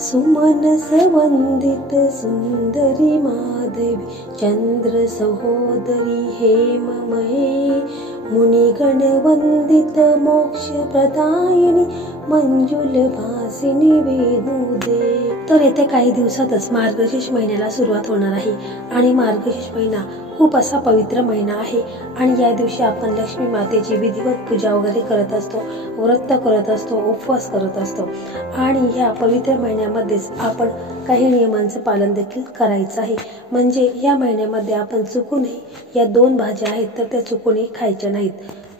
सुमनस वंदित सुंदरी माधवी चंद्र सहोदरी हेममये मुनिगण वंदित मोक्ष प्रदायिनी मंजुल भासिनी वेणुदे। तर येथे काही दिवसातच मार्गशीर्ष महिन्याला सुरुवात होणार आहे आणि मार्गशीर्ष महिना खूप असा पवित्र महिना आहे आणि या दिवशी आपण लक्ष्मी मातेची विधिवत पूजा वगैरे करत असतो, व्रत करत असतो, उपवास करत असतो आणि या पवित्र महिन्यामध्येच आपण काही नियमांचं पालन देखील करायचं आहे। म्हणजे या महिन्यामध्ये आपण चुकूनही या 2 भाज्या आहेत तर त्या चुकूनही खायच्या नाहीत।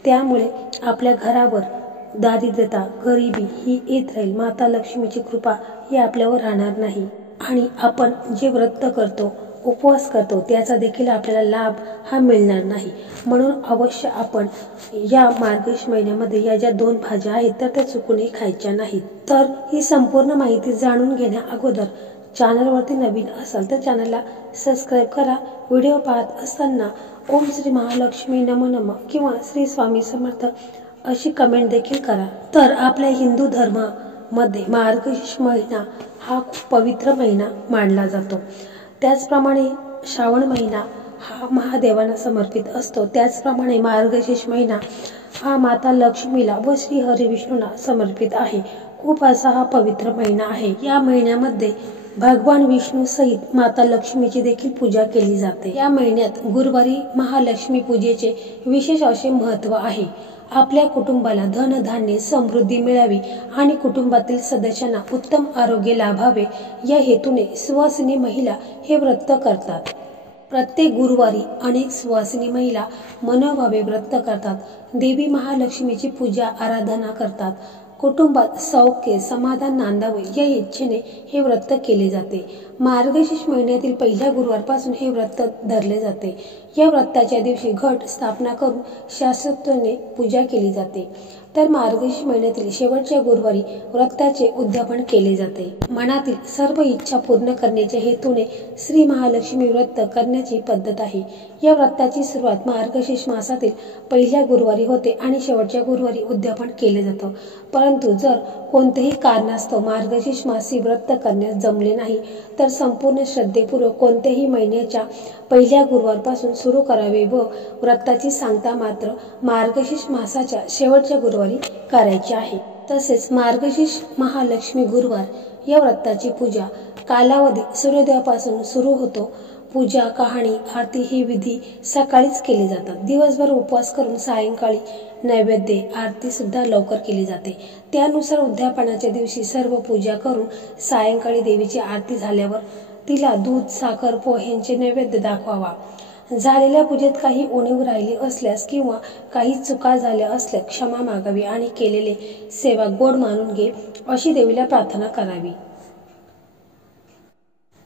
त्यामुळे आपल्या घरावर दारिद्र्यता, गरिबी ही येत राहील। माता लक्ष्मीची कृपा ही आपल्यावर राहणार नाही आणि आपण जे व्रत करतो, उपवास करतो त्याचा देखील आपल्याला लाभ हा मिळणार नाही। म्हणून अवश्य आपण या मार्गशीर्ष महिन्यामध्ये या ज्या 2 भाज्या आहेत तर त्या चुकूनही खायच्या नाहीत। तर ही संपूर्ण माहिती जाणून घेण्या अगोदर चॅनलवरती नवीन असाल तर चॅनलला सबस्क्राईब करा। व्हिडिओ पाहत असताना ओम श्री महालक्ष्मी नमो नमः किंवा श्री स्वामी समर्थ अशी कमेंट देखील करा। तर आपल्या हिंदू धर्मामध्ये मार्गशीर्ष महिना हा खूप पवित्र महिना मानला जातो। त्याचप्रमाणे श्रावण महिना हा महादेवांना समर्पित असतो। त्याचप्रमाणे मार्गशीर्ष महिना हा माता लक्ष्मीला व श्री हरी विष्णूंना समर्पित आहे। खूप असा हा पवित्र महिना आहे। या महिन्यामध्ये भगवान विष्णू सहित माता लक्ष्मीची देखील पूजा केली जाते। या महिन्यात गुरुवारी महालक्ष्मी पूजेचे विशेष असे महत्त्व आहे। आपल्या कुटुंबाला धन धान्य समृद्धी मिळावी आणि कुटुंबातील सदस्यांना उत्तम आरोग्य लाभावे या हेतूने सुवासिनी महिला हे व्रत करतात। प्रत्येक गुरुवारी अनेक सुवासिनी महिला मनोभावे व्रत करतात, देवी महालक्ष्मीची पूजा आराधना करतात। कुटुंबात सौख्य समाधान नांदावे या इच्छेने हे व्रत केले जाते। मार्गशीर्ष महिन्यातील पहिल्या गुरुवारपासून हे व्रत धरले जाते। या व्रताच्या दिवशी घट स्थापना करून शास्त्रोक्तपणे पूजा केली जाते। तर मार्गशीर्ष महिन्यातील शेवटच्या गुरुवारी व्रताचे उद्यापन केले जाते। मनातील सर्व इच्छा पूर्ण करण्याच्या हेतूने श्री महालक्ष्मी व्रत करण्याची पद्धत आहे। या व्रताची सुरुवात मार्गशीर्ष मासातील पहिल्या गुरुवारी होते आणि शेवटच्या गुरुवारी उद्यापन केले जातं। परंतु जर कोणतेही कारणास्तव मार्गशीर्ष मासी व्रत करण्यास जमले नाही तर संपूर्ण श्रद्धेपूर्वक कोणत्याही महिन्याच्या पहिल्या गुरुवारपासून सुरू करावे व व्रताची सांगता मात्र मार्गशीर्ष मासाच्या शेवटच्या गुरुवारी करायची आहे। तसेच मार्गशीर्ष महालक्ष्मी गुरुवार या व्रताची पूजा कालावधी सूर्योदयापासून सुरू होतो। पूजा, कहाणी, आरती हे विधी सकाळीच केले जातात। दिवसभर उपवास करून सायंकाळी नैवेद्य, आरती सुद्धा लवकर केली जाते। त्यानुसार उद्यापनाच्या दिवशी सर्व पूजा करून सायंकाळी देवीची आरती झाल्यावर तिला दूध, साखर, पोह्यांचे नैवेद्य दाखवावा। झालेल्या पूजेत काही उणीव राहिली असल्यास किंवा काही चुका झाल्या असल्यास क्षमा मागावी आणि केलेले सेवा गोड मानून घे अशी देवीला प्रार्थना करावी।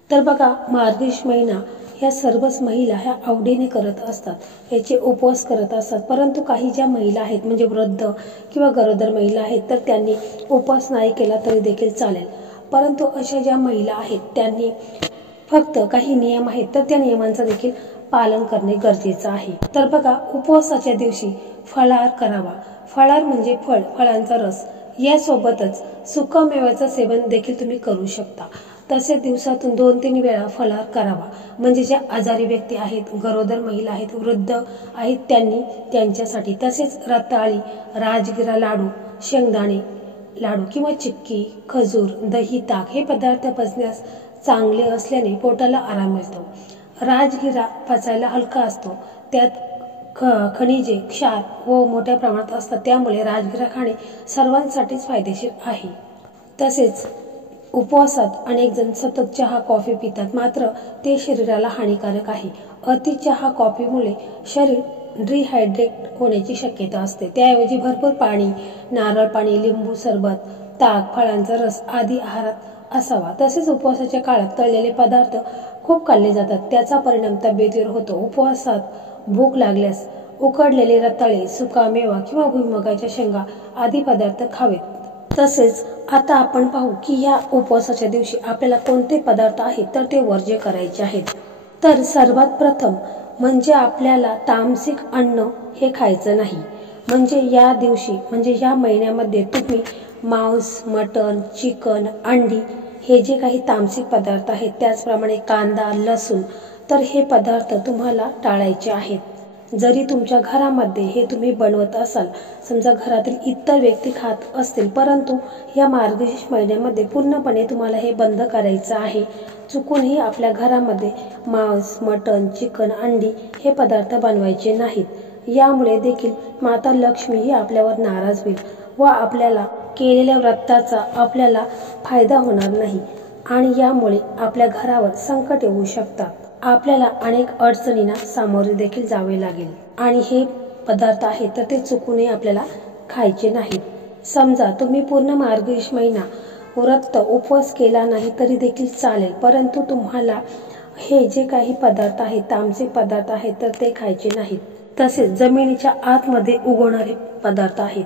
तर बघा, मार्गशीर्ष महिना ह्या सर्वच महिला ह्या आवडीने करत असतात, याचे उपवास करत असतात। परंतु काही ज्या महिला आहेत म्हणजे वृद्ध किंवा गरोदर महिला आहेत तर त्यांनी उपवास नाही केला तरी देखील चालेल। परंतु अशा ज्या महिला आहेत त्यांनी फक्त काही नियम आहेत तर त्या नियमांचं देखील पालन करणे गरजेचं आहे। तर बघा, उपवासाच्या दिवशी फळाहार करावा। फळाहार म्हणजे फळ, फळांचा रस, यासोबतच सुकामेव्याचं सेवन देखील तुम्ही करू शकता। तसेच दिवसातून 2-3 वेळा फळाहार करावा। म्हणजे ज्या आजारी व्यक्ती आहेत, गरोदर महिला आहेत, वृद्ध आहेत त्यांनी त्यांच्यासाठी। तसेच रताळी, राजगिरा लाडू, शेंगदाणे लाडू किंवा चिक्की, खजूर, दही, ताक हे पदार्थ पचण्यास चांगले असल्याने पोटाला आराम मिळतो। राजगिरा पचायला हलका असतो, त्यात खनिजे, क्षार व मोठ्या प्रमाणात असतात, त्यामुळे राजगिरा खाणे सर्वांसाठीच फायदेशीर आहे। तसेच उपवासात अनेक जण सतत चहा, कॉफी पितात, मात्र ते शरीराला हानिकारक आहे। अति चहा, कॉफीमुळे शरीर डिहायड्रेट होण्याची शक्यता असते। त्याऐवजी भरपूर पाणी, नारळ पाणी, लिंबू सरबत, ताक, फळांचा रस आदी आहारात असावा। तसेच उपवासाच्या काळात तळलेले पदार्थ खूप खाल्ले जातात, त्याचा परिणाम तब्येतीवर होतो। उपवासात भूक लागल्यास उकडलेले रताळे, सुकामेवा किंवा भुईमुगाच्या शेंगा आदी पदार्थ खावेत। तसेच आता आपण पाहू की या उपवासाच्या दिवशी आपल्याला कोणते पदार्थ आहेत तर ते वर्ज्य करायचे आहेत। तर सर्वात प्रथम म्हणजे आपल्याला तामसिक अन्न हे खायचं नाही। म्हणजे या दिवशी म्हणजे या महिन्यामध्ये तुम्ही मांस, मटण, चिकन, अंडी हे जे काही तामसिक पदार्थ आहेत, त्याचप्रमाणे कांदा, लसूण, तर हे पदार्थ तुम्हाला टाळायचे आहेत. जरी तुमच्या घरामध्ये हे तुम्ही बनवत असाल, समजा घरातील इतर व्यक्ती खात असतील, परंतु या मार्गशीर्ष महिन्यामध्ये पूर्णपणे तुम्हाला हे बंद करायचं आहे. चुकूनही आपल्या घरामध्ये मांस, मटण, चिकन, अंडी हे पदार्थ बनवायचे नाहीत. यामुळे देखील माता लक्ष्मी ही आपल्यावर नाराज होईल व आपल्याला केलेल्या व्रताचा आपल्याला फायदा होणार नाही आणि यामुळे आपल्या घरावर संकट येऊ शकतात. आपल्याला अनेक अडचणींना सामोरे देखील जावे लागेल आणि हे पदार्थ आहेत तर ते चुकूनही आपल्याला खायचे नाहीत. समजा तुम्ही पूर्ण मार्गशीर्ष महिना व्रत उपवास केला नाही तरी देखील चालेल, परंतु तुम्हाला हे जे काही पदार्थ आहेत, तामसिक पदार्थ आहेत, तर ते खायचे नाहीत. तसेच जमिनीच्या आतमध्ये उगवणारे पदार्थ आहेत,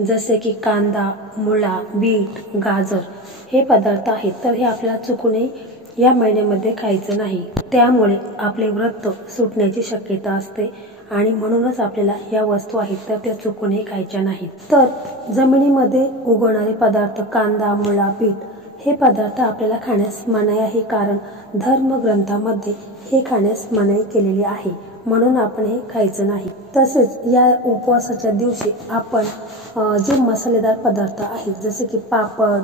जसे की कांदा, मुळा, बीट, गाजर हे पदार्थ आहेत, तर हे आपल्याला चुकूनही या महिन्यामध्ये खायचं नाही. त्यामुळे आपले व्रत सुटण्याची शक्यता असते आणि म्हणूनच आपल्याला या वस्तू आहेत तर त्या चुकूनही खायच्या नाहीत. तर जमिनीमध्ये उगवणारे पदार्थ कांदा, मुळा, बीट हे पदार्थ आपल्याला खाण्यास मनाई आहे, कारण धर्मग्रंथामध्ये हे खाण्यास मनाई केलेली आहे, म्हणून आपण हे खायचं नाही. तसेच या उपवासाच्या दिवशी आपण जे मसालेदार पदार्थ आहेत, जसे की पापड,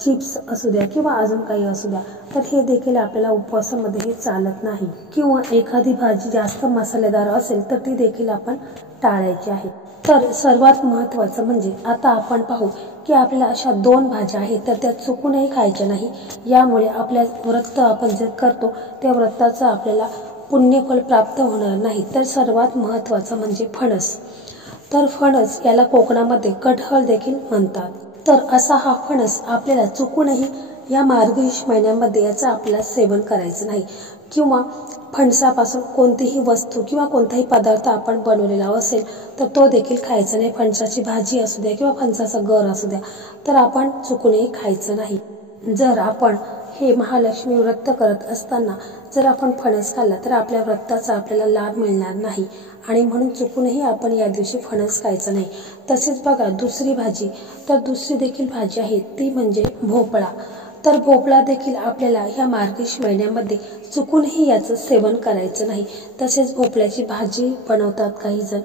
चिप्स असू द्या किंवा अजून काही असू द्या, तर हे देखील आपल्याला उपवासामध्ये हे चालत नाही. किंवा एखादी भाजी जास्त मसालेदार असेल तर ती देखील आपण टाळायची आहे. तर सर्वात महत्त्वाचं म्हणजे आता आपण पाहू की आपल्याला अशा 2 भाज्या आहेत तर त्या चुकूनही खायच्या नाही. यामुळे आपल्या व्रत आपण जे करतो त्या व्रताचं आपल्याला पुण्यफल प्राप्त होणार नाही. तर सर्वात महत्त्वाचं म्हणजे फणस. तर फणस याला कोकणामध्ये कटहल देखील म्हणतात. तर असा हा फणस आपल्याला चुकूनही या मार्गशीर्ष महिन्यामध्ये याचं आपल्याला सेवन करायचं नाही. किंवा फणसापासून कोणतीही वस्तू किंवा कोणताही पदार्थ आपण बनवलेला असेल तर तो देखील खायचा नाही. फणसाची भाजी असू द्या किंवा फणसाचा गर असू द्या, तर आपण चुकूनही खायचं नाही. जर आपण हे महालक्ष्मी व्रत करत असताना जर आपण फणस खाल्ला तर आपल्या व्रताचा आपल्याला लाभ मिळणार नाही आणि म्हणून चुकूनही आपण या दिवशी फणस खायचं नाही. तसेच बघा दुसरी भाजी, तर दुसरी देखील भाजी आहे ती म्हणजे भोपळा. तर भोपळा देखील आपल्याला ह्या मार्गशीर्ष महिन्यामध्ये चुकूनही याचं सेवन करायचं नाही. तसेच भोपळ्याची भाजी बनवतात काही जण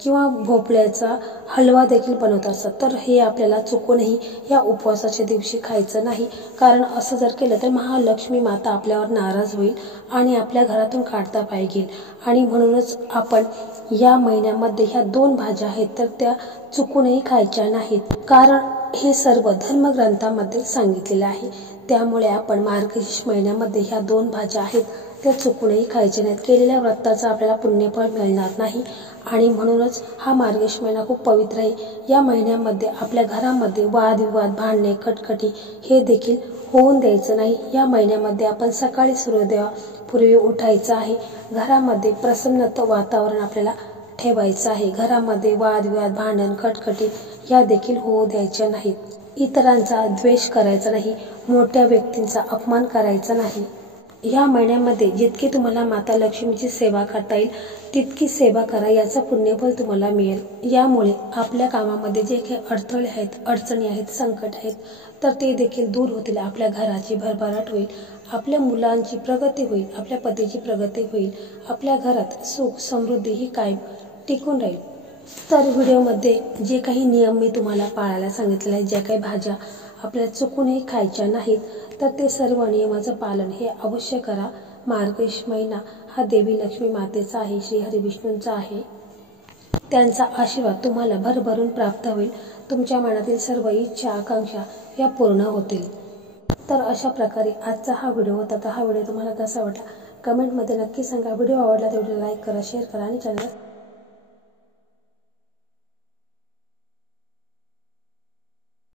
किंवा भोपळ्याचा हलवा देखील बनवत असतात, तर हे आपल्याला चुकूनही या उपवासाच्या दिवशी खायचं नाही. कारण असं जर केलं तर महालक्ष्मी माता आपल्यावर नाराज होईल आणि आपल्या घरातून काढता पाय घेईल आणि म्हणूनच आपण या महिन्यामध्ये ह्या 2 भाज्या आहेत तर त्या चुकूनही खायच्या नाहीत. कारण हे सर्व धर्मग्रंथामध्ये सांगितलेले आहे. त्यामुळे आपण मार्गशीर्ष महिन्यामध्ये ह्या 2 भाज्या आहेत त्या चुकूनही खायच्या नाहीत. केलेल्या व्रताचं आपल्याला पुण्यफळ मिळणार नाही आणि म्हणूनच हा मार्गशीर्ष महिना खूप पवित्र आहे. या महिन्यामध्ये आपल्या घरामध्ये वादविवाद, भांडणे, कटकटी हे देखील होऊन द्यायचं नाही. या महिन्यामध्ये आपण सकाळी सूर्योदयापूर्वी उठायचं आहे. घरामध्ये प्रसन्नता वातावरण आपल्याला ठेवायचं आहे. घरामध्ये वादविवाद, भांडण, कटकटी या देखील होऊ द्यायच्या नाहीत. इतरांचा द्वेष करायचा नाही. मोठ्या व्यक्तींचा अपमान करायचा नाही. या महिन्यामध्ये जितकी तुम्हाला माता लक्ष्मीची सेवा करता येईल तितकी सेवा करा, याचं पुण्यफल तुम्हाला मिळेल. यामुळे आपल्या कामामध्ये जे काही अडथळे आहेत, अडचणी आहेत, संकट आहेत, तर ते देखील दूर होतील. आपल्या घराची भरभराट होईल, आपल्या मुलांची प्रगती होईल, आपल्या पतीची प्रगती होईल, आपल्या घरात सुख समृद्धी ही कायम टिकून राहील. तर व्हिडिओमध्ये जे काही नियम मी तुम्हाला पाळायला सांगितले आहेत, ज्या काही भाज्या आपल्याला चुकूनही खायच्या नाहीत, तर ते सर्व नियमाचं पालन हे अवश्य करा. मार्गशीर्ष महिना हा देवी लक्ष्मी मातेचा आहे, श्री हरी विष्णूंचा आहे. त्यांचा आशीर्वाद तुम्हाला भरभरून प्राप्त होईल. तुमच्या मनातील सर्व इच्छा, आकांक्षा या पूर्ण होतील. तर अशा प्रकारे आजचा हा व्हिडिओ होता. तर हा व्हिडिओ तुम्हाला कसा वाटला कमेंटमध्ये नक्की सांगा. व्हिडिओ आवडला तर व्हिडिओ लाईक करा, शेअर करा आणि चॅनल